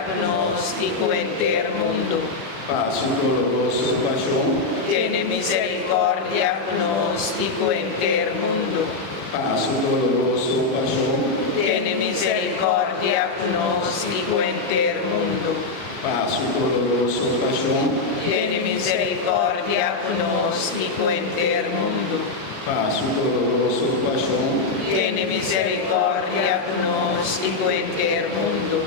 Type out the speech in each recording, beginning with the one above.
diagnóstico intermundo. Passo doloroso paixão. Tiene misericordia gnóstico intermundo. Passo doloroso paixão. Tiene misericordia gnóstico intermundo. Passo doloroso paixão. Tiene misericordia gnóstico intermundo. Passo doloroso paixão. Tiene misericordia gnóstico intermundo.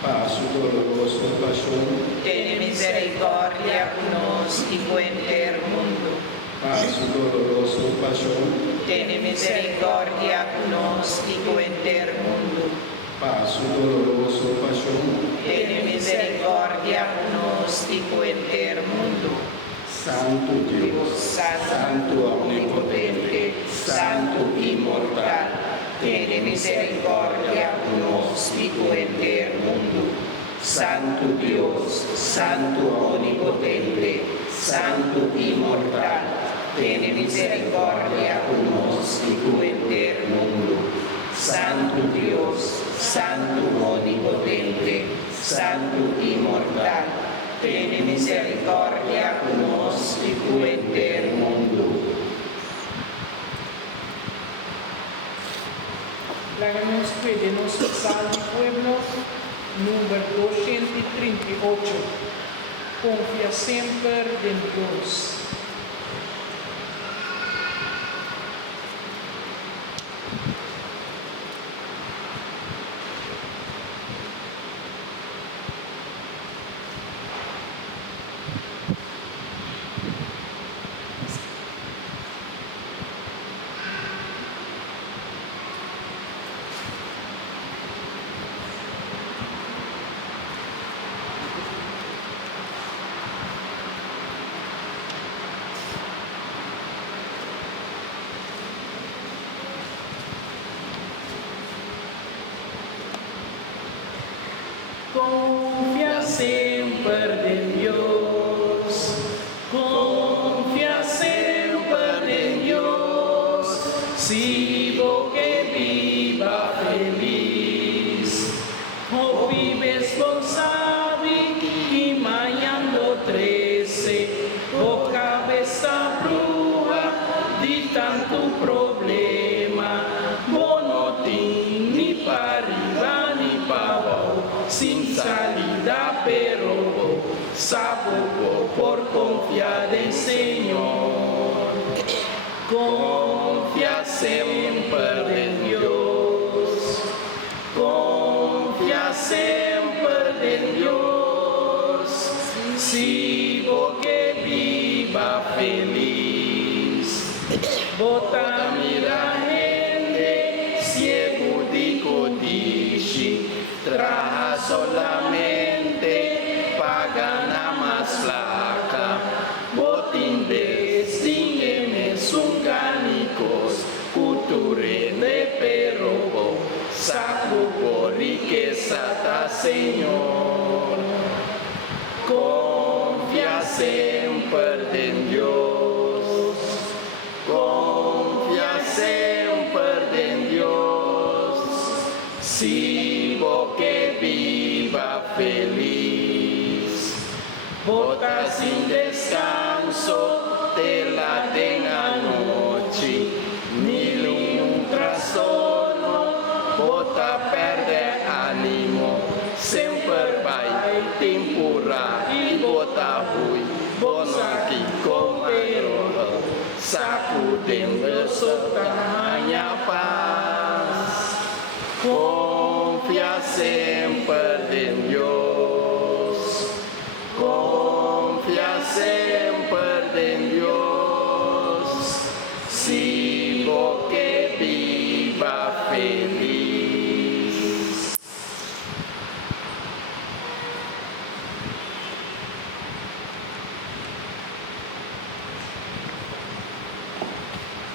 Passo doloroso paixão. Tiene misericordia gnóstico intermundo. Passo doloroso paixão. Tiene misericordia gnóstico intermundo. Passo doloroso paixão. Tiene misericordia gnóstico intermundo. Santo Deus, Santo Omnipotente, Santo Inmortal, tiene misericordia gnóstico intermundo. Santo Deus, Santo Onipotente, Santo Inmortal, tiene misericordia gnóstico intermundo. Santo Deus, Santo Onipotente, Santo Inmortal, tiene misericordia gnóstico intermundo. Lágrimas de nuestro salmo pueblo, número 238. Confía siempre en Dios. Confía siempre en Dios, confía siempre en Dios, si vos que viva feliz, o vives responsable y mañana 13, o cabeza bruja de tanto problema, vos no tienes ni para arriba ni para abajo, sin salida, pero sabo por confiar en Señor. Confía siempre en Dios, confía siempre en Dios, si vos que viva feliz, bota mira gente, ciego de codicia, traja solamente, paga na más flaca, botín destingue sungánicos, culture de perro, saco por riqueza da Señor. Confía siempre en Dios, confía siempre en Dios, si vos que viva feliz, bota sin descanso, te la tenga noche, ni un trastorno, bota perde ánimo, siempre va tempura y bota hui, bono aquí compero, sacudendo sotaña paz. Confía siempre en Dios, confía siempre